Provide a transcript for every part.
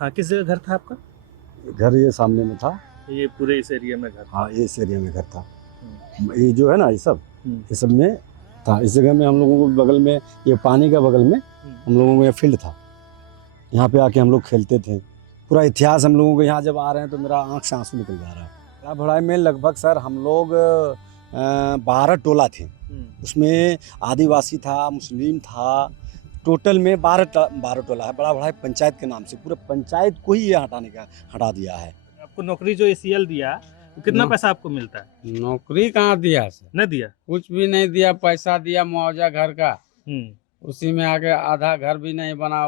हाँ, किस जगह घर था आपका? घर ये सामने में था। ये पूरे इस एरिया में घर था? हाँ, ये इस एरिया में घर था। हम्म, ये जो है ना, ये सब में था। इस जगह में हम लोगों को बगल में, ये पानी का बगल में हम लोगों को ये फील्ड था। यहाँ पे आके हम लोग खेलते थे। पूरा इतिहास हम लोगों को, यहाँ जब आ रहे हैं तो मेरा आँख से आंसू निकल जा रहा है। बड़ा भड़ाई में लगभग सर हम लोग 12 टोला थे। उसमें आदिवासी था, मुस्लिम था। टोटल में 12 टोला है। बड़ा भड़ाई पंचायत के नाम से पूरे पंचायत को ही ये हटा दिया है। आपको नौकरी जो ACL दिया, तो कितना पैसा आपको मिलता है? नौकरी कहाँ दिया सर? नहीं दिया? कुछ भी नहीं दिया। पैसा दिया मुआवजा घर का, उसी में आगे आधा घर भी नहीं बना।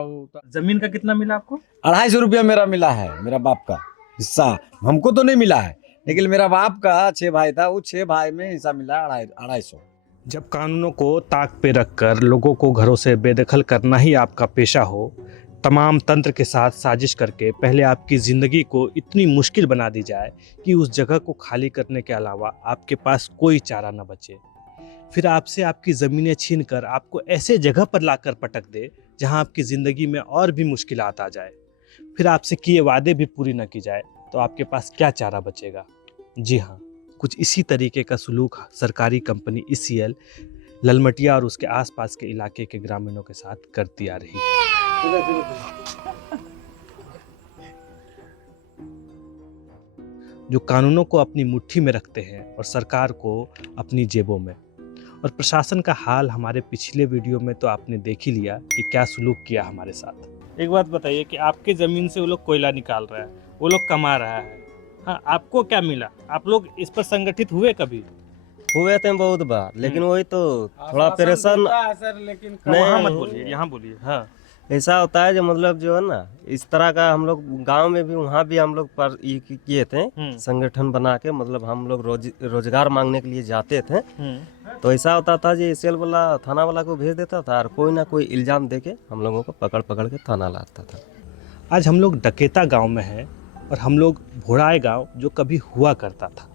जमीन का कितना मिला आपको? 250 रुपया मेरा मिला है, मेरा बाप का हिस्सा। हमको तो नहीं मिला है, लेकिन मेरा बाप का 6 भाई था, वो 6 भाई में हिस्सा मिला 250। जब कानूनों को ताक पे रखकर लोगों को घरों से बेदखल करना ही आपका पेशा हो, तमाम तंत्र के साथ साजिश करके पहले आपकी ज़िंदगी को इतनी मुश्किल बना दी जाए कि उस जगह को खाली करने के अलावा आपके पास कोई चारा न बचे, फिर आपसे आपकी ज़मीनें छीनकर आपको ऐसे जगह पर लाकर पटक दे जहां आपकी ज़िंदगी में और भी मुश्किलात आ जाए, फिर आपसे किए वादे भी पूरी न की जाए, तो आपके पास क्या चारा बचेगा? जी हाँ, कुछ इसी तरीके का सलूक सरकारी कंपनी ECL ललमटिया और उसके आसपास के इलाके के ग्रामीणों के साथ करती आ रही है। जो कानूनों को अपनी मुट्ठी में रखते हैं और सरकार को अपनी जेबों में। और प्रशासन का हाल हमारे पिछले वीडियो में तो आपने देख ही लिया कि क्या सलूक किया हमारे साथ। एक बात बताइए कि आपके ज़मीन से वो लोग कोयला निकाल रहा है, वो लोग कमा रहा है, हाँ, आपको क्या मिला? आप लोग इस पर संगठित हुए कभी? हुए थे बहुत बार, लेकिन वही तो थोड़ा परेशान सर, लेकिन वहाँ मत बोलिए, यहाँ बोलिए। हाँ, ऐसा होता है जो मतलब जो है ना, इस तरह का हम लोग गांव में भी, वहाँ भी हम लोग पर ये किए थे, संगठन बना के, मतलब हम लोग रोजगार मांगने के लिए जाते थे। तो ऐसा होता था जो ACL वाला थाना वाला को भेज देता था और कोई ना कोई इल्जाम देके हम लोगों को पकड़ पकड़ के थाना लाता था। आज हम लोग डकेता गांव में हैं और हम लोग भोड़ाई गांव जो कभी हुआ करता था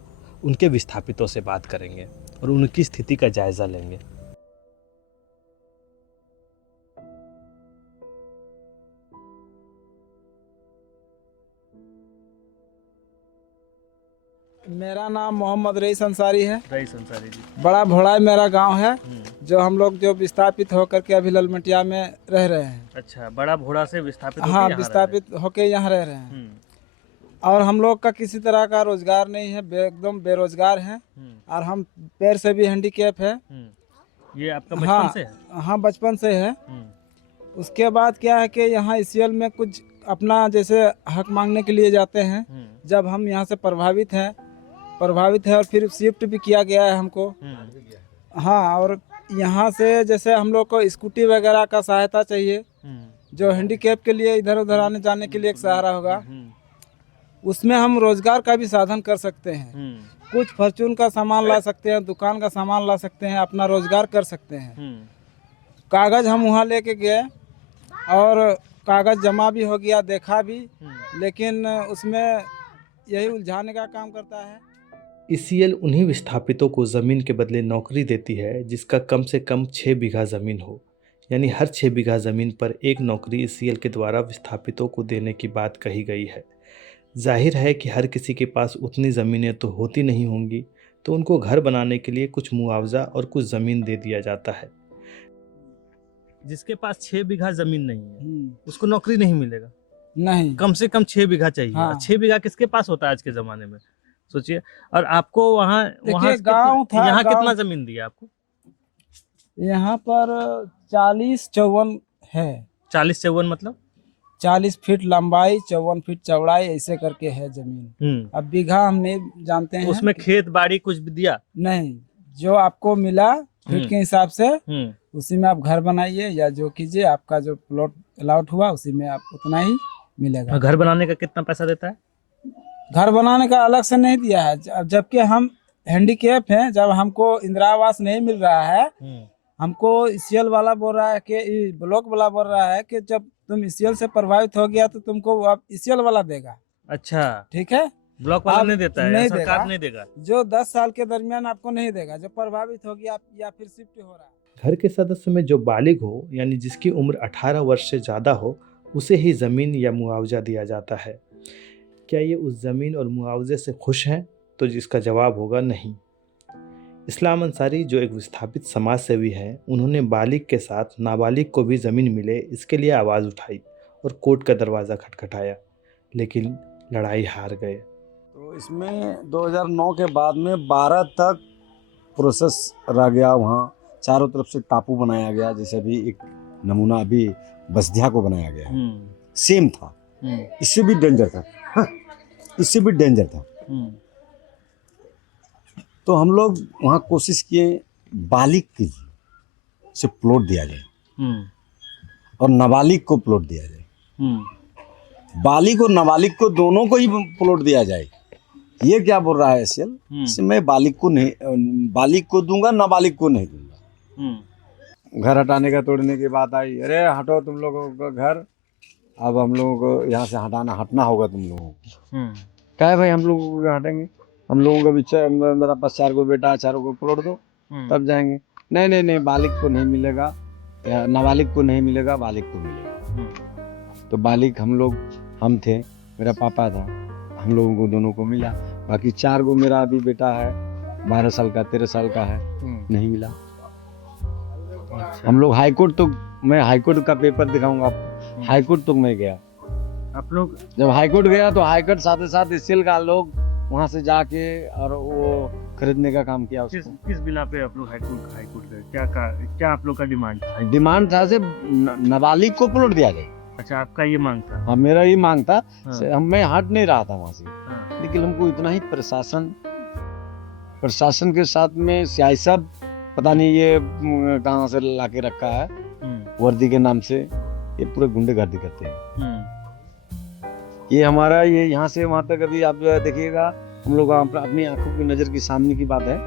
उनके विस्थापितों से बात करेंगे और उनकी स्थिति का जायजा लेंगे। मेरा नाम मोहम्मद रईस अंसारी है। रईस अंसारी जी। बड़ा भोड़ाई मेरा गांव है, जो हम लोग जो विस्थापित होकर के अभी ललमटिया में रह रहे हैं। अच्छा, बड़ा भोड़ा से विस्थापित हाँ, विस्थापित होके यहाँ रह रहे हैं। और हम लोग का किसी तरह का रोजगार नहीं है, एकदम बेरोजगार हैं। और हम पैर से भी हैंडीकैप है। ये आपका बचपन से है? हाँ, बचपन से है। उसके बाद क्या है कि यहाँ ECL में कुछ अपना जैसे हक मांगने के लिए जाते हैं। जब हम यहाँ से प्रभावित हैं और फिर शिफ्ट भी किया गया है हमको। हाँ, और यहाँ से जैसे हम लोग को स्कूटी वगैरह का सहायता चाहिए, जो हैंडीकैप के लिए इधर उधर आने जाने के लिए एक सहारा होगा। उसमें हम रोजगार का भी साधन कर सकते हैं। कुछ फॉर्चून का सामान ला सकते हैं, दुकान का सामान ला सकते हैं, अपना रोजगार कर सकते हैं। कागज हम वहाँ लेके गए और कागज जमा भी हो गया, देखा भी, लेकिन उसमें यही उलझाने का काम करता है। ECL उन्हीं विस्थापितों को ज़मीन के बदले नौकरी देती है जिसका कम से कम 6 बीघा ज़मीन हो, यानी हर 6 बीघा ज़मीन पर एक नौकरी ECL के द्वारा विस्थापितों को देने की बात कही गई है। जाहिर है कि हर किसी के पास उतनी ज़मीनें तो होती नहीं होंगी, तो उनको घर बनाने के लिए कुछ मुआवजा और कुछ ज़मीन दे दिया जाता है। जिसके पास 6 बीघा ज़मीन नहीं है उसको नौकरी नहीं मिलेगा? नहीं, कम से कम 6 बीघा चाहिए। हाँ। 6 बीघा किसके पास होता है आज के ज़माने में, सोचिए। और आपको वहाँ गाँव था, यहाँ गाँव, कितना ज़मीन दिया आपको? यहाँ पर 40-54 है। 40-54 मतलब 40 फीट लंबाई, 54 फीट चौड़ाई, ऐसे करके है जमीन। अब बीघा हम नहीं जानते हैं। उसमें खेत बाड़ी कुछ भी दिया? नहीं, जो आपको मिला फीट के हिसाब से उसी में आप घर बनाइए या जो कीजिए, आपका जो प्लॉट अलाउट हुआ उसी में आप उतना ही मिलेगा। घर बनाने का कितना पैसा देता है? घर बनाने का अलग से नहीं दिया है, जबकि हम हैंडीकैप हैं। जब हमको इंदिरा आवास नहीं मिल रहा है, हमको ECL वाला बोल रहा है कि ब्लॉक वाला बोल रहा है कि जब तुम ECL से प्रभावित हो गया तो तुमको अब ECL वाला देगा। अच्छा, ठीक है, ब्लॉक वाला नहीं देता है? नहीं सरकार देगा, नहीं देगा? जो 10 साल के दरमियान आपको नहीं देगा, जो प्रभावित हो गया या फिर शिफ्ट हो रहा है। घर के सदस्य में जो बालिग हो, यानी जिसकी उम्र 18 वर्ष से ज़्यादा हो, उसे ही ज़मीन या मुआवजा दिया जाता है। क्या ये उस ज़मीन और मुआवजे से खुश हैं? तो जिसका जवाब होगा नहीं। इस्लाम अंसारी जो एक विस्थापित समाज सेवी हैं, उन्होंने बालिग के साथ नाबालिग को भी ज़मीन मिले इसके लिए आवाज़ उठाई और कोर्ट का दरवाज़ा खटखटाया, लेकिन लड़ाई हार गए। तो इसमें 2009 के बाद में 12 तक प्रोसेस रह गया। वहाँ चारों तरफ से टापू बनाया गया, जैसे अभी एक नमूना अभी बसधिया को बनाया गया है, सेम था, इससे भी डेंजर था। इससे भी डेंजर था। तो हम लोग वहाँ कोशिश किए बालिग के लिए से प्लॉट दिया जाए और नाबालिग को प्लॉट दिया जाए, बालिग और नाबालिग को दोनों को ही प्लॉट दिया जाए। ये क्या बोल रहा है एसएल, मैं बालिग को नहीं, बालिग को दूंगा, नाबालिग को नहीं दूंगा। घर हटाने का तोड़ने की बात आई, अरे हटो तुम लोगों का घर, अब हम लोगों को यहाँ से हटना होगा तुम लोगों को। क्या है भाई, हम लोगों को हटेंगे, हम लोगों का भी मेरा पास 4 गो बेटा है, 4 को प्लॉट दो तब जाएंगे। नहीं नहीं नहीं, बालिग को नहीं मिलेगा, नाबालिग को नहीं मिलेगा, बालिग को मिलेगा। तो बालिग हम थे, मेरा पापा था, हम लोगों को दोनों को मिला। बाकी 4 गो मेरा अभी बेटा है, 12 साल का, 13 साल का है, नहीं मिला। हम लोग हाईकोर्ट, तो मैं हाईकोर्ट का पेपर दिखाऊंगा आपको, हाईकोर्ट तक मैं गया। आप लोग जब हाईकोर्ट गया तो हाईकोर्ट साथ ही साथ एसएल का लोग वहाँ से जाके और वो खरीदने का काम किया उसको। किस बिना पे आप लोग हाईकोर्ट गए? क्या आप लोग का डिमांड था? डिमांड था से नाबालिग को प्लॉट दिया जाए। अच्छा, आपका ये मांग था? हाँ, मेरा ये मांग था। हाँ। मैं हट नहीं रहा था वहाँ से। हाँ। लेकिन हमको इतना ही प्रशासन के साथ में स्याही सब पता नहीं ये कहाँ से ला के रखा है, वर्दी के नाम से ये पूरे गुंडेगर्दी करते हैं। ये हमारा ये यहाँ से वहाँ तक अभी आप देखिएगा, हम लोग अपनी आंखों की नजर की सामने की बात है।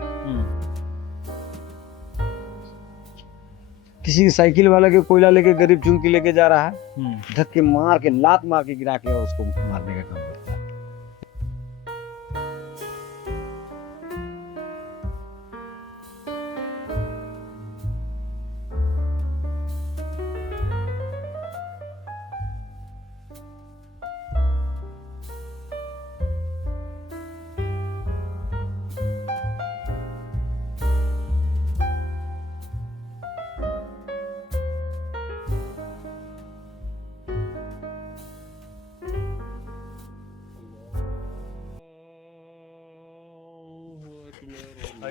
किसी की साइकिल वाला के कोयला लेके गरीब चुन के लेके जा रहा है, धक्के मार के लात मार के गिरा के उसको मारने का काम करता है।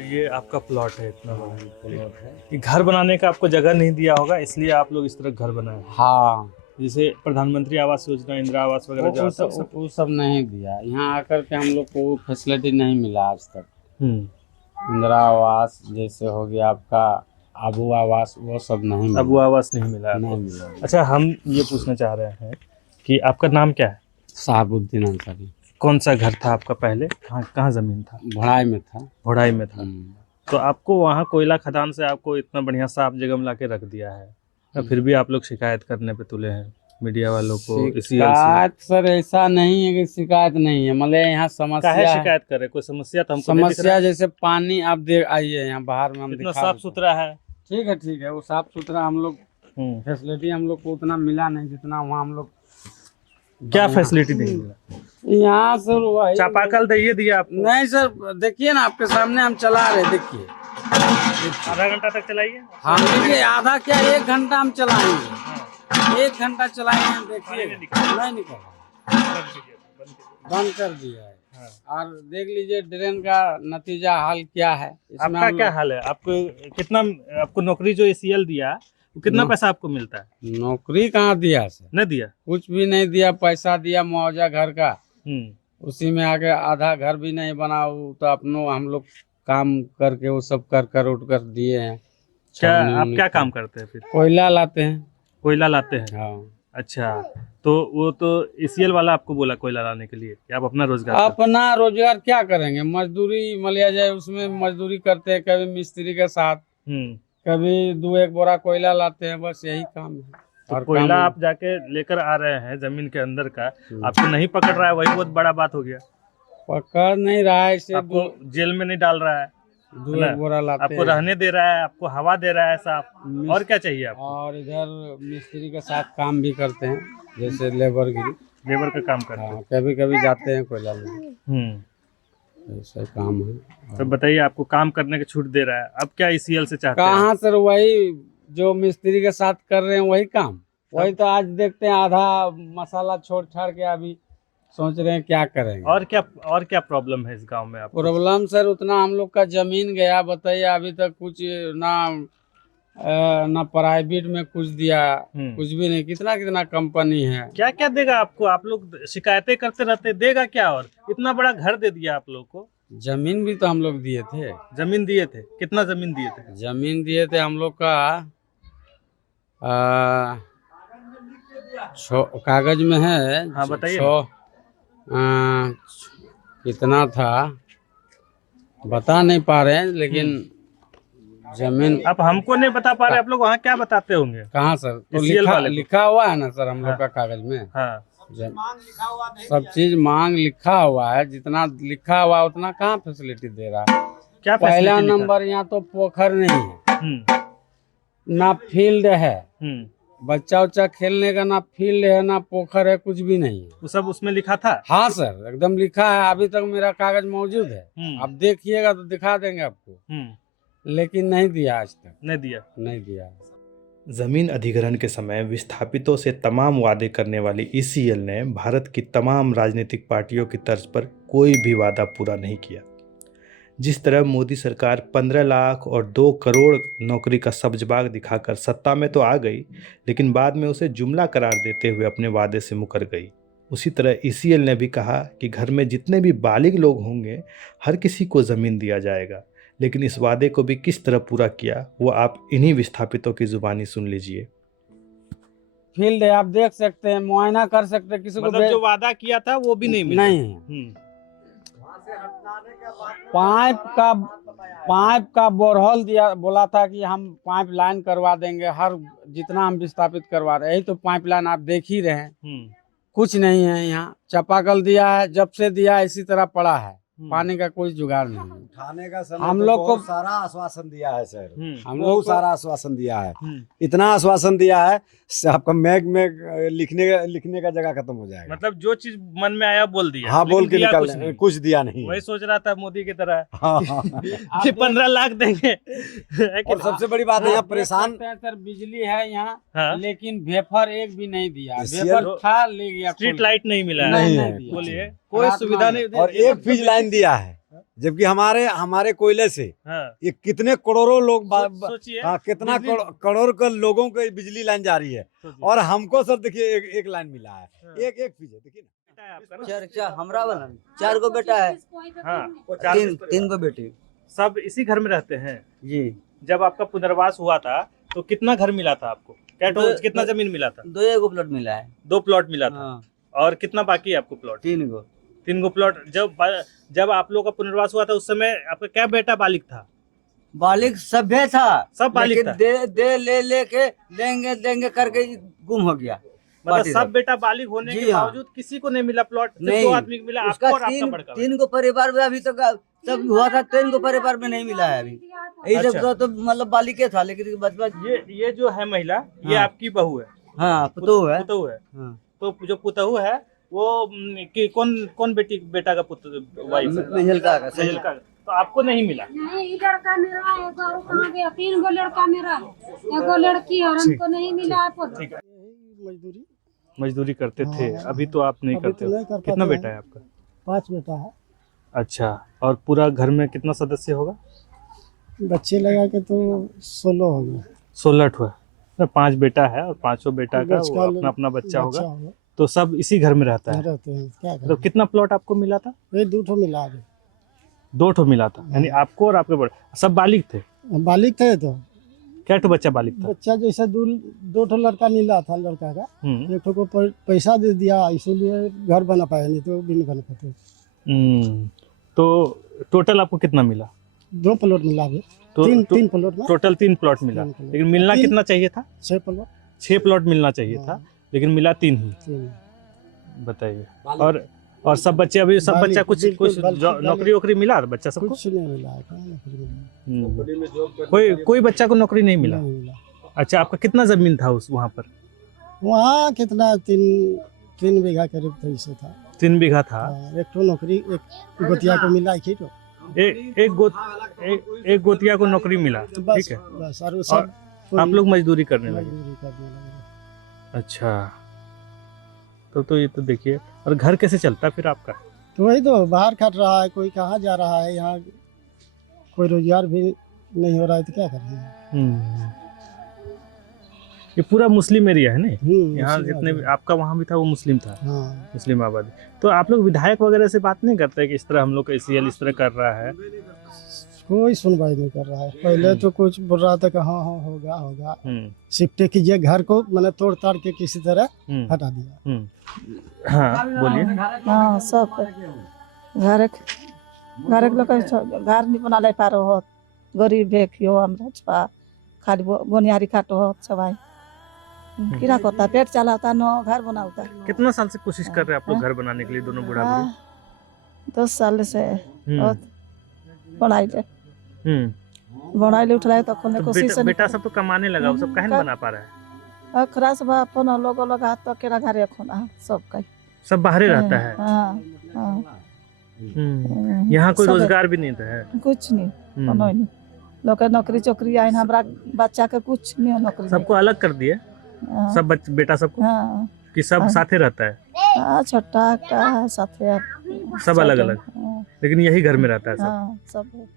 ये आपका प्लॉट है, इतना बड़ा प्लॉट है। ये घर बनाने का आपको जगह नहीं दिया होगा, इसलिए आप लोग इस तरह घर बनाए। हाँ, जैसे प्रधानमंत्री आवास योजना, इंदिरा आवास वगैरह जो आता है, वो सब नहीं दिया। यहाँ आकर के हम लोग को फैसिलिटी नहीं मिला आज तक। इंदिरा आवास जैसे हो गया आपका, अबू आवास, वो सब नहीं मिला। अबू आवास नहीं मिला? नहीं मिला। अच्छा, हम ये पूछना चाह रहे हैं कि आपका नाम क्या है? साहबुद्दीन अंसारी। कौन सा घर था आपका पहले? कहाँ जमीन था? भड़ाई में था। भोड़ाई में था। तो आपको वहाँ कोयला खदान से आपको इतना बढ़िया साफ जगह में लाके रख दिया है, तो फिर भी आप लोग शिकायत करने पे तुले हैं मीडिया वालों को? शिकायत सर ऐसा नहीं है कि शिकायत नहीं है, मतलब यहाँ समस्या है। शिकायत कर रहे, कोई समस्या तो हमको नहीं दिख रहा समस्या है। जैसे पानी आप देख आइए यहाँ बाहर में, हम इतना दिखा साफ देते हैं। सुथरा है। ठीक है, वो साफ सुथरा हम लोग फैसिलिटी हम लोग को उतना मिला नहीं जितना वहाँ हम लोग। क्या फैसिलिटी नहीं मिला? यहाँ सर वही चापाकल दे दिया आपको? नहीं सर, देखिए ना आपके सामने हम चला रहे, देखिए आधा घंटा तक चलाइए। हाँ देखिए, आधा क्या 1 घंटा हम चलाएंगे, 1 घंटा चलाएंगे, देखिए नहीं निकल, बंद कर दिया है। और देख लीजिए ड्रेन का नतीजा हाल क्या है। आपका क्या हाल है? आपको नौकरी जो एसीएल दिया, वो कितना पैसा आपको मिलता है? नौकरी कहाँ दिया सर? नहीं दिया? कुछ भी नहीं दिया। पैसा दिया मुआवजा घर का, उसी में आगे आधा घर भी नहीं बना, वो तो अपनों हम लोग काम करके वो सब कर उठ कर दिए हैं। क्या आप क्या काम करते हैं फिर? कोयला लाते हैं। कोयला लाते हैं? हाँ। अच्छा, तो वो तो एसीएल वाला आपको बोला कोयला लाने के लिए, कि आप अपना रोजगार अपना रोजगार क्या करेंगे? मजदूरी मलिया जाए, उसमें मजदूरी करते हैं, कभी मिस्त्री के साथ, कभी 2-1 बोरा कोयला लाते हैं, बस यही काम है। तो और कोयला आप जाके लेकर आ रहे हैं जमीन के अंदर का, आपको नहीं पकड़ रहा है, वही बहुत बड़ा बात हो गया। पकड़ नहीं रहा है, इसे आपको जेल में नहीं डाल रहा है, 2-1 बोरा लाते आपको रहने दे रहा है, आपको हवा दे रहा है साफ, और क्या चाहिए आपको? और इधर मिस्त्री के साथ काम भी करते हैं, जैसे लेबरगिरी। लेबर का काम करते हाँ, कभी कभी जाते हैं कोयला में, हैं। ऐसा काम है। तो बताइए, आपको काम करने की छूट दे रहा है, अब क्या ईसीएल से चाहते हैं? कहाँ सर, वही जो मिस्त्री के साथ कर रहे हैं वही काम, वही तो आज देखते हैं आधा मसाला छोड़ छाड़ के अभी सोच रहे हैं क्या करेंगे। और क्या प्रॉब्लम है इस गांव में आपको? प्रॉब्लम सर उतना हम लोग का जमीन गया, बताइए अभी तक कुछ ना प्राइवेट में कुछ दिया, कुछ भी नहीं। कितना कितना कंपनी है, क्या क्या देगा आपको? आप लोग शिकायतें करते रहते, देगा क्या? और इतना बड़ा घर दे दिया आप लोग को। जमीन भी तो हम लोग दिए थे। जमीन दिए थे? कितना जमीन दिए थे? जमीन दिए थे हम लोग का कागज में है। हाँ, बताइए। कितना था बता नहीं पा रहे हैं, लेकिन जमीन आप हमको नहीं बता पा रहे, आप लोग वहाँ क्या बताते होंगे? कहाँ सर? तो SCL लिखा वाले को। लिखा हुआ है ना सर हम लोग का कागज में। हाँ, सब चीज मांग लिखा हुआ है, जितना लिखा हुआ उतना कहाँ फैसिलिटी दे रहा है। क्या पहला facility लिखा? नंबर यहाँ तो पोखर नहीं है, हम्म, ना फील्ड है, हम्म। बच्चा उच्चा खेलने का ना फील्ड है ना पोखर है, कुछ भी नहीं है। वो सब उसमें लिखा था? हाँ सर, एकदम लिखा है, अभी तक मेरा कागज मौजूद है। हम्म, आप देखिएगा तो दिखा देंगे आपको, लेकिन नहीं दिया आज तक, नहीं दिया। नहीं दिया। जमीन अधिग्रहण के समय विस्थापितों से तमाम वादे करने वाली ईसीएल ने भारत की तमाम राजनीतिक पार्टियों की तर्ज पर कोई भी वादा पूरा नहीं किया। जिस तरह मोदी सरकार 15 लाख और 2 करोड़ नौकरी का सब्जबाग दिखाकर सत्ता में तो आ गई, लेकिन बाद में उसे जुमला करार देते हुए अपने वादे से मुकर गई, उसी तरह ईसीएल ने भी कहा कि घर में जितने भी बालिग लोग होंगे हर किसी को ज़मीन दिया जाएगा, लेकिन इस वादे को भी किस तरह पूरा किया वो आप इन्हीं विस्थापितों की जुबानी सुन लीजिए। फील्ड है, आप देख सकते हैं, मुआयना कर सकते हैं, किसी को मतलब जो वादा किया था वो भी नहीं मिला? नहीं है। पाइप का बोरहोल दिया, बोला था कि हम पाइप लाइन करवा देंगे, हर जितना हम विस्थापित करवा रहे हैं, यही तो पाइप लाइन आप देख ही रहे हैं। कुछ नहीं है यहाँ। चापाकल दिया है, जब से दिया इसी तरह पड़ा है, पानी का कोई जुगाड़ नहीं है। उठाने का समय हम तो लोग को बहुत सारा आश्वासन दिया है सर, हम बहुत लोग सारा आश्वासन दिया है, इतना आश्वासन दिया है आपका मैग में लिखने का जगह खत्म हो जाएगा। मतलब जो चीज मन में आया बोल दिया। हाँ, बोल के कुछ निकल, नहीं। कुछ दिया नहीं। वही सोच रहा था मोदी की तरह हाँ, कि 15 लाख देंगे। और सबसे बड़ी बात है यहाँ परेशान सर, बिजली है यहाँ, हाँ। लेकिन वेफर एक भी नहीं दिया। SCL वेफर था, ले गया। स्ट्रीट लाइट नहीं मिला है। नहीं है। बोलिए, कोई सुविधा नहीं। और एक फीज लाइन दिया है, जबकि हमारे कोयले से हाँ। ये कितने करोड़ों लोग सोचिए, कितना करोड़ के लोगों को बिजली लाइन जा रही है, और हमको सर देखिए एक लाइन मिला है। एक फीज है, देखिए ना। चार हमरा वाला 4 गो बेटा है। हाँ, तीन गो बेटी। सब इसी घर में रहते हैं जी। जब आपका पुनर्वास हुआ था तो कितना घर मिला था आपको? कितना जमीन मिला था? 2 गो प्लॉट मिला है। 2 प्लॉट मिला था। हाँ। और कितना बाकी है आपको प्लॉट? 3 गो प्लॉट। जब आप लोग का पुनर्वास हुआ था उस समय आपका क्या बेटा बालिग था? बालिग सभ्य था, सब बालिग था। दे लेके देंगे करके गुम हो गया। मतलब सब बेटा बालिग होने जी के हाँ। बावजूद किसी को नहीं मिला प्लॉट? सिर्फ नहीं। 2 आदमी को मिला, उसका आपको और आपका बड़का बेटा। 3 गो परिवार में अभी तक सब हुआ था, 3 गो परिवार में नहीं मिला है अभी। यही अच्छा। तो मतलब बालिके था, लेकिन बचपा ये जो है महिला, ये हाँ। आपकी बहू है? हाँ, पुतोहू है। पुतहू है। हाँ। तो जो पुतहू है वो कौन बेटा का पुत्र वाइफ है? मेहलका का। सहेलका। तो आपको नहीं मिला? नहीं, लड़का मेरा है, एगो और कहाँ गया? 3 गो लड़का मेरा है, एगो लड़की है, और हमको नहीं मिला है पुत्र। मजदूरी करते थे, अभी तो आप नहीं करते हो। कितना बेटा है आपका? 5 बेटा है। अच्छा, और पूरा घर में कितना सदस्य होगा? बच्चे लगा के तो 16 हो गया। 16 ठो है। 5 बेटा है और 5 बेटा का बच्चा अपना अपना बच्चा होगा, तो सब इसी घर में रहता है। रहते हैं, क्या तो करें? कितना प्लॉट आपको मिला था? ये 2 ठो मिला है। 2 ठो मिला था, यानी आपको और आपके बड़े सब बालिग थे? बालिग थे तो क्या ठो बच्चा बालिग था? बच्चा जैसे 2 ठो लड़का मिला था, लड़का का हम्म, एक ठो को पैसा दे दिया, इसीलिए घर बना पाया, नहीं तो भी नहीं बना पाते। तो टोटल आपको कितना मिला? 2 प्लॉट मिला अभी। तो 3 प्लॉट में टोटल 3 प्लॉट मिला, 3 प्लॉट। लेकिन मिलना तीन- कितना चाहिए था? 6 प्लॉट। 6 प्लॉट मिलना चाहिए था, हाँ। लेकिन मिला 3 ही। 3। बताइए। और सब बच्चे अभी सब बालिग, बच्चा कुछ बिल्कुल, कुछ बालिग, नौकरी वोकरी मिला बच्चा सबको? कुछ नहीं मिला है, कहाँ नौकरी मिला? कोई बच्चा को नौकरी नहीं मिला? नहीं मिला। अच्छा, आपका कितना जमीन था उस वहाँ पर? वहाँ कितना 3 बीघा करीब तो ऐसे था। 3 बीघा था। हाँ, एक तो नौकरी एक गोतिया को मिला ही तो एक गोतिया को नौकरी मिला। बस ठीक है। बस और वो और सब आप लोग मजदूरी करने लगे। मजदूरी करने लगे। अच्छा, तो ये तो देखिए, और घर कैसे चलता फिर आपका? तो वही तो बाहर खट रहा है, कोई कहाँ जा रहा है, यहाँ कोई रोजगार भी नहीं हो रहा है तो क्या करें। ये पूरा मुस्लिम एरिया है ना यहाँ, उसी जितने भी बात आपका वहाँ भी था वो मुस्लिम था। है। हाँ, मुस्लिम आबादी। तो आप लोग विधायक वगैरह से बात नहीं करते कि इस तरह हम लोग का ICL इस तरह कर रहा है? कोई सुनवाई नहीं कर रहा है। पहले तो कुछ बोल रहा था कि हाँ हाँ होगा होगा, हम्म, शिफ्ट कीजिए घर को, मैंने तोड़ ताड़ के किसी तरह हम्म, हटा दिया। हाँ बोलिए। हाँ सब घर के लोग घर नहीं बना ले पारो हो, गरीब देखियो हमरा छुआ खाली गोनियारी काटो हो सबाई किरा करता पेट चलाता न घर बनाता। कितना साल से कोशिश कर रहे हैं आप लोग घर बनाने के लिए, दोनों बूढ़ा बूढ़ी? 10 साल से हम्म, बनाई ले हम्म। बनाई ले उठलाए तो कोने तो कोशिश से बेटा सब तो कमाने लगा, वो सब काहे नहीं बना पा रहा है? अखरा सब अपन लोग लगा तो केरा घरे खोना सब का सब बाहर ही रहता है। हाँ हाँ यहाँ कोई सब रोजगार भी नहीं है। कुछ नहीं कोनो नहीं लोग के नौकरी चौकरी आइन हमरा बच्चा के कुछ नहीं है नौकरी सबको अलग कर दिए, हाँ, सब बेटा सबको, हाँ कि सब हाँ। साथे रहता है? हाँ छोटा का है साथे सब अलग अलग, हाँ, लेकिन यही घर में रहता है सब। हाँ सब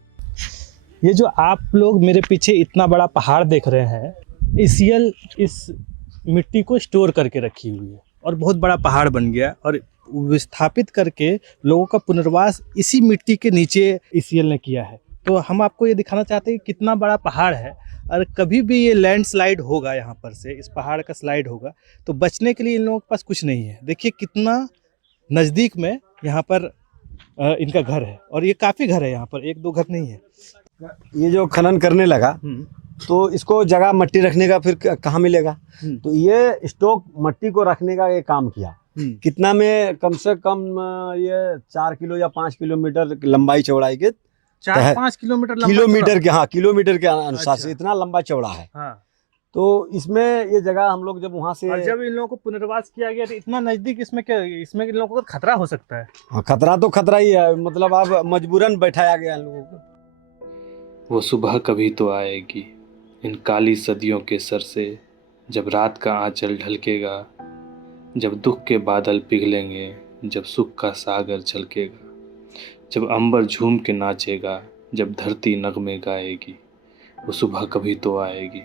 ये जो आप लोग मेरे पीछे इतना बड़ा पहाड़ देख रहे हैं, ICL इस मिट्टी को स्टोर करके रखी हुई है और बहुत बड़ा पहाड़ बन गया, और विस्थापित करके लोगों का पुनर्वास इसी मिट्टी के नीचे ICL ने किया है। तो हम आपको ये दिखाना चाहते हैं कि कितना बड़ा पहाड़ है, और कभी भी ये लैंडस्लाइड होगा, यहाँ पर से इस पहाड़ का स्लाइड होगा तो बचने के लिए इन लोगों के पास कुछ नहीं है। देखिए कितना नज़दीक में यहाँ पर इनका घर है, और ये काफ़ी घर है यहाँ पर, 1-2 घर नहीं है। ये जो खनन करने लगा तो इसको जगह मट्टी रखने का फिर कहाँ मिलेगा, तो ये स्टॉक मट्टी को रखने का ये काम किया। कितना में कम से कम ये 4 किलो या 5 किलोमीटर लंबाई चौड़ाई के 4-5 किलोमीटर किलोमीटर के अनुसार से अच्छा। इतना लंबा चौड़ा है। हाँ। तो इसमें ये जगह हम लोग जब वहाँ से, और जब इन लोगों को पुनर्वास किया गया तो इतना नजदीक, इसमें क्या, इसमें इन लोगों को खतरा हो सकता है? हाँ, खतरा तो खतरा ही है, मतलब अब मजबूरन बैठाया गया इन लोगों को। वो सुबह कभी तो आएगी इन काली सदियों के सर से, जब रात का आंचल ढलकेगा, जब दुख के बादल पिघलेंगे, जब सुख का सागर छलकेगा, जब अंबर झूम के नाचेगा, जब धरती नगमे गाएगी। वो सुबह कभी तो आएगी।